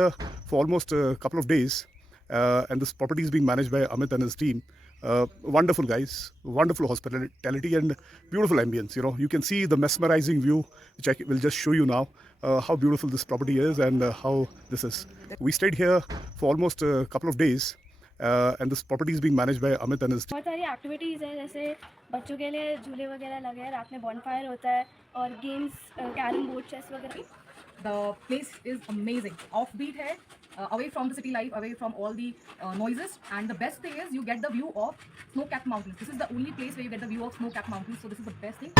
here for almost a couple of days, and this property is being managed by Amit and his team. Wonderful guys, wonderful hospitality, and beautiful ambience. You can see the mesmerizing view, which I will just show you now. How beautiful this property is and how this is. We stayed here for almost a couple of days, and this property is being managed by Amit and his team. बहुत सारी activities है, जैसे बच्चों के लिए झूले वगैरह लगे हैं, रात में बॉनफायर होता है और गेम्स कैरम बोर्ड चेस वगैरह. The place is amazing. Offbeat hai, away from the city life, away from all the noises. And the best thing is you get the view of snow-capped mountains. This is the only place where you get the view of snow-capped mountains. So this is the best thing.